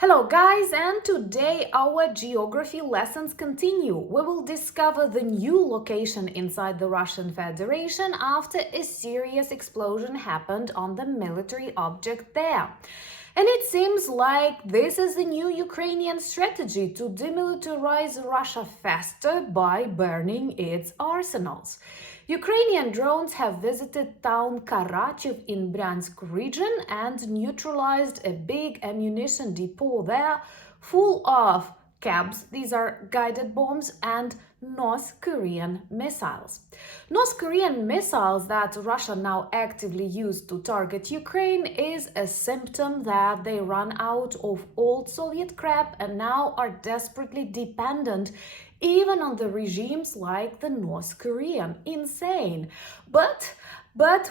Hello guys, and today our geography lessons continue. We will discover the new location inside the Russian Federation after a serious explosion happened on the military object there. And it seems like this is the new Ukrainian strategy to demilitarize Russia faster by burning its arsenals. Ukrainian drones have visited town Karachev in Bryansk region and neutralized a big ammunition depot there full of KABS, these are guided bombs, and North Korean missiles. North Korean missiles that Russia now actively used to target Ukraine is a symptom that they run out of old Soviet crap and now are desperately dependent even on the regimes like the North Korean. Insane. But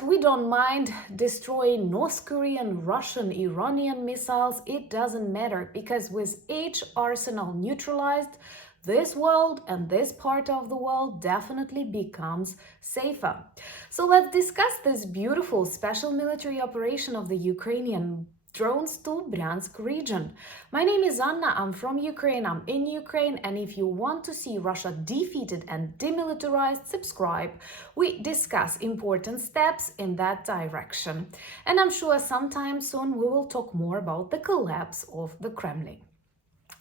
we don't mind destroying North Korean, Russian, Iranian missiles. It doesn't matter because with each arsenal neutralized, this world and this part of the world definitely becomes safer. So let's discuss this beautiful special military operation of the Ukrainian drones to Bryansk region. My name is Anna, I'm from Ukraine, I'm in Ukraine, and if you want to see Russia defeated and demilitarized, subscribe. We discuss important steps in that direction. And I'm sure sometime soon we will talk more about the collapse of the Kremlin.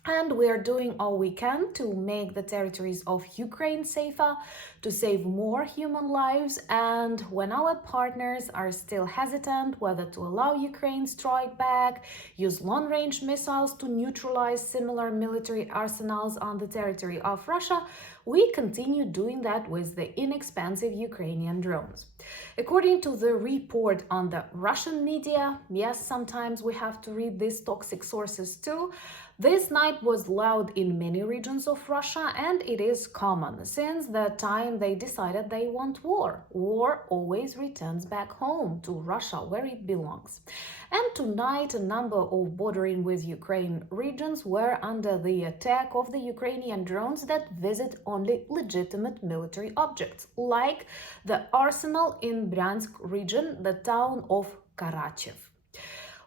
And we are doing all we can to make the territories of Ukraine safer, to save more human lives. And when our partners are still hesitant whether to allow Ukraine strike back, use long-range missiles to neutralize similar military arsenals on the territory of Russia, we continue doing that with the inexpensive Ukrainian drones. According to the report on the Russian media, yes, sometimes we have to read these toxic sources too, this night was loud in many regions of Russia, and it is common since the time they decided they want war. War always returns back home to Russia where it belongs. And tonight a number of bordering with Ukraine regions were under the attack of the Ukrainian drones that visit only legitimate military objects, like the arsenal in Bryansk region, the town of Karachev.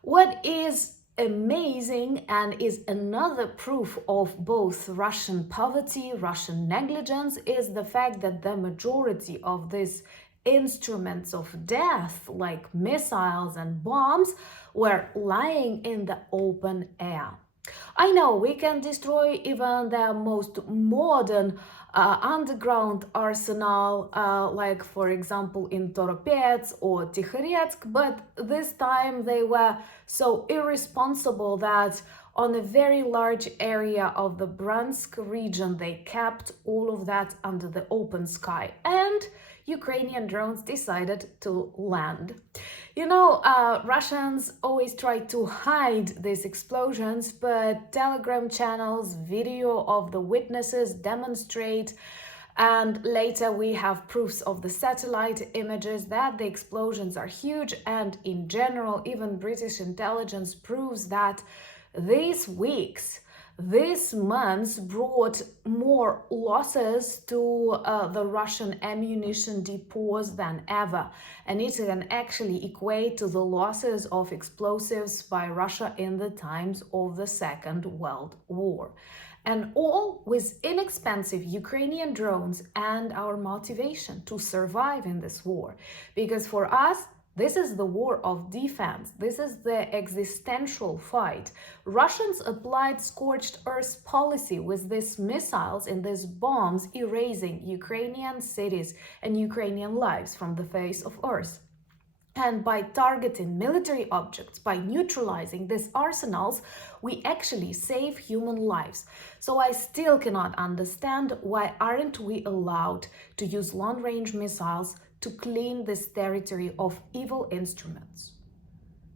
What is amazing and is another proof of both Russian poverty, Russian negligence, is the fact that the majority of these instruments of death, like missiles and bombs, were lying in the open air. I know we can destroy even the most modern underground arsenal, like for example in Toropets or Tikhoretsk, but this time they were so irresponsible that on a very large area of the Bryansk region they kept all of that under the open sky, and Ukrainian drones decided to land. You know, Russians always try to hide these explosions, but Telegram channels, video of the witnesses demonstrate, and later we have proofs of the satellite images that the explosions are huge, and in general, even British intelligence proves that these months brought more losses to the Russian ammunition depots than ever, and it can actually equate to the losses of explosives by Russia in the times of the Second World War. And all with inexpensive Ukrainian drones and our motivation to survive in this war. Because for us, this is the war of defense. This is the existential fight. Russians applied scorched earth policy with these missiles and these bombs, erasing Ukrainian cities and Ukrainian lives from the face of earth. And by targeting military objects, by neutralizing these arsenals, we actually save human lives. So I still cannot understand why aren't we allowed to use long-range missiles to clean this territory of evil instruments.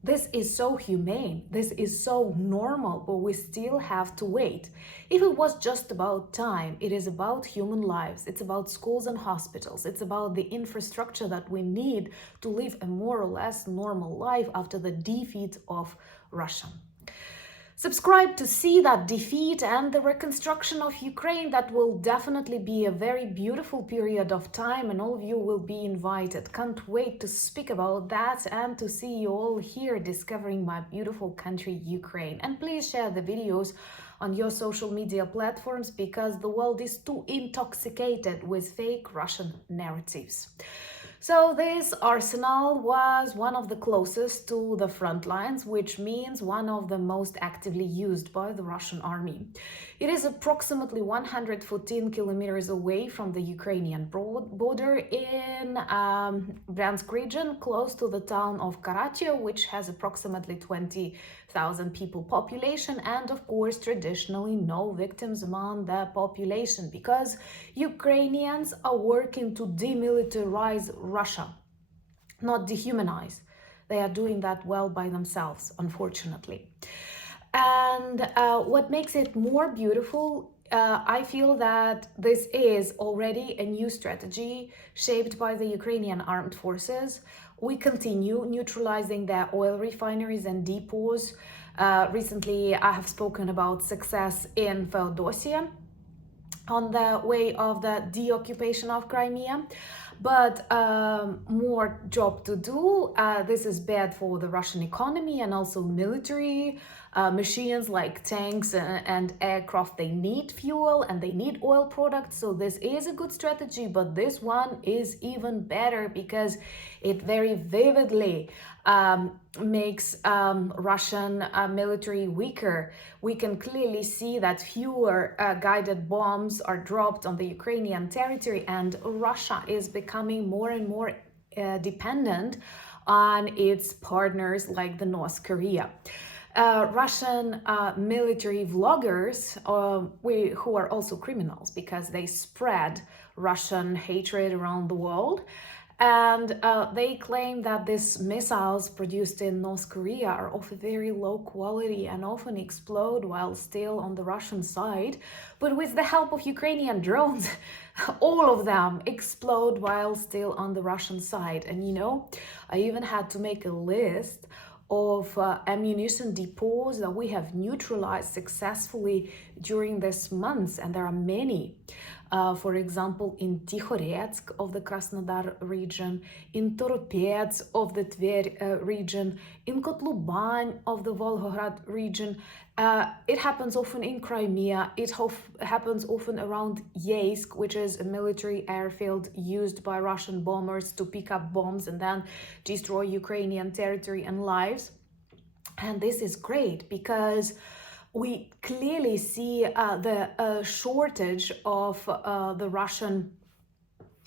This is so humane, this is so normal, but we still have to wait. If it was just about time, it is about human lives, it's about schools and hospitals, it's about the infrastructure that we need to live a more or less normal life after the defeat of Russia. Subscribe to see that defeat and the reconstruction of Ukraine. That will definitely be a very beautiful period of time, and all of you will be invited. Can't wait to speak about that and to see you all here discovering my beautiful country, Ukraine. And please share the videos on your social media platforms because the world is too intoxicated with fake Russian narratives. So this arsenal was one of the closest to the front lines, which means one of the most actively used by the Russian army. It is approximately 114 kilometers away from the Ukrainian border in Bryansk region, close to the town of Karachia, which has approximately 20,000 people population, and of course traditionally no victims among the population, because Ukrainians are working to demilitarize Russia, not dehumanize. They are doing that well by themselves, unfortunately. And what makes it more beautiful, I feel that this is already a new strategy shaped by the Ukrainian armed forces. We continue neutralizing their oil refineries and depots. Recently, I have spoken about success in Feodosia on the way of the deoccupation of Crimea. But more job to do. This is bad for the Russian economy and also military machines like tanks and aircraft. They need fuel and they need oil products. So this is a good strategy, but this one is even better because it very vividly makes Russian military weaker. We can clearly see that fewer guided bombs are dropped on the Ukrainian territory, and Russia is becoming more and more dependent on its partners like the North Korea. Russian military vloggers, who are also criminals because they spread Russian hatred around the world, and they claim that these missiles produced in North Korea are of a very low quality and often explode while still on the Russian side. But with the help of Ukrainian drones, all of them explode while still on the Russian side. And you know, I even had to make a list of ammunition depots that we have neutralized successfully during this month, and there are many. For example, in Tikhoretsk of the Krasnodar region, in Toropets of the Tver region, in Kotlubань of the Volgograd region. It happens often in Crimea. It happens often around Yeysk, which is a military airfield used by Russian bombers to pick up bombs and then destroy Ukrainian territory and lives. And this is great because we clearly see the shortage of the Russian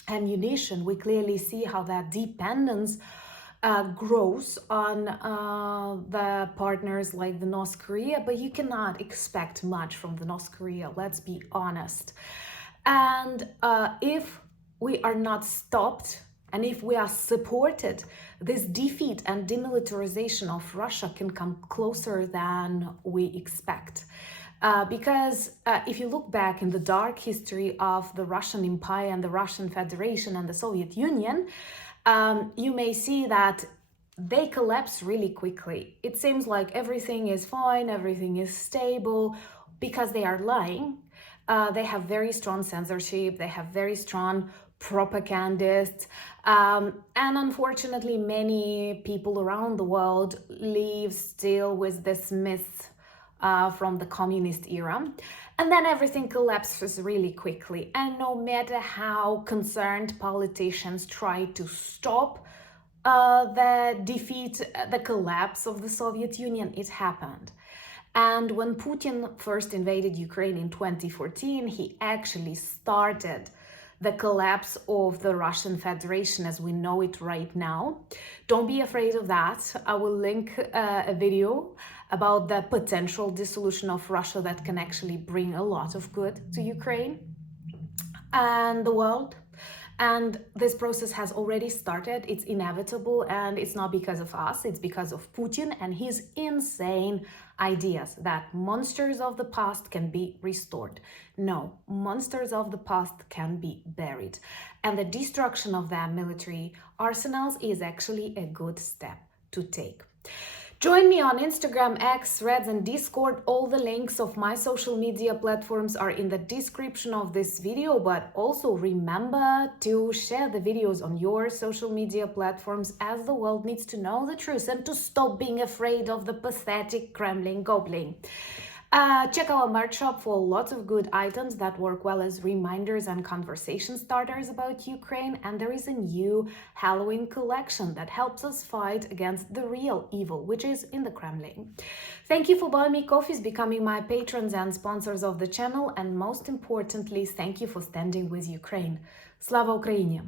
ammunition. We clearly see how that dependence grows on the partners like the North Korea, but you cannot expect much from the North Korea, let's be honest. And if we are not stopped, and if we are supported, this defeat and demilitarization of Russia can come closer than we expect. Because if you look back in the dark history of the Russian Empire and the Russian Federation and the Soviet Union, you may see that they collapse really quickly. It seems like everything is fine, everything is stable, because they are lying. They have very strong censorship, they have very strong propagandists, and unfortunately many people around the world live still with this myth from the communist era, and then everything collapses really quickly. And no matter how concerned politicians try to stop the defeat, the collapse of the Soviet Union, it happened. And when Putin first invaded Ukraine in 2014, he actually started the collapse of the Russian Federation as we know it right now. Don't be afraid of that. I will link a video about the potential dissolution of Russia that can actually bring a lot of good to Ukraine and the world. And this process has already started. It's inevitable, and it's not because of us, it's because of Putin and his insane ideas that monsters of the past can be restored. No, monsters of the past can be buried. And the destruction of their military arsenals is actually a good step to take. Join me on Instagram, X, Threads, and Discord. All the links of my social media platforms are in the description of this video, but also remember to share the videos on your social media platforms, as the world needs to know the truth and to stop being afraid of the pathetic Kremlin goblin. Check our merch shop for lots of good items that work well as reminders and conversation starters about Ukraine, and there is a new Halloween collection that helps us fight against the real evil, which is in the Kremlin. Thank you for buying me coffees, becoming my patrons and sponsors of the channel, and most importantly, thank you for standing with Ukraine. Slava Ukraini!